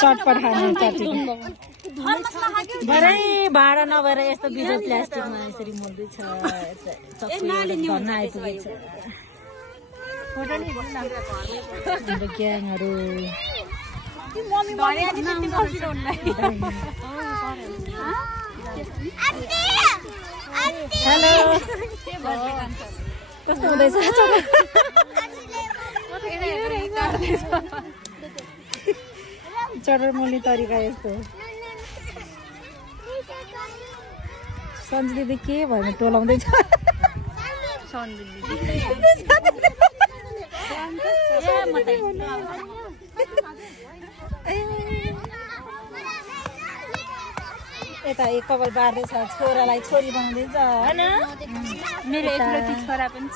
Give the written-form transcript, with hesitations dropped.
चटपट खाने चटनी भरै भाडा नभएर यस्तो बिजो प्लास्टिकमा यसरी मोल्दैछ भन्न आइपुगेछ हाम्रो ग्याङहरू हेलो कस्तो हुँदैछ चटर मोल्ने तरिका यस्तो सन्जु दिदी के भएन टोलाउँदैछ यता एक कपाल बार्दैछ छोरालाई छोरी बनाउँदैछ होइन मेरो छोरा पनि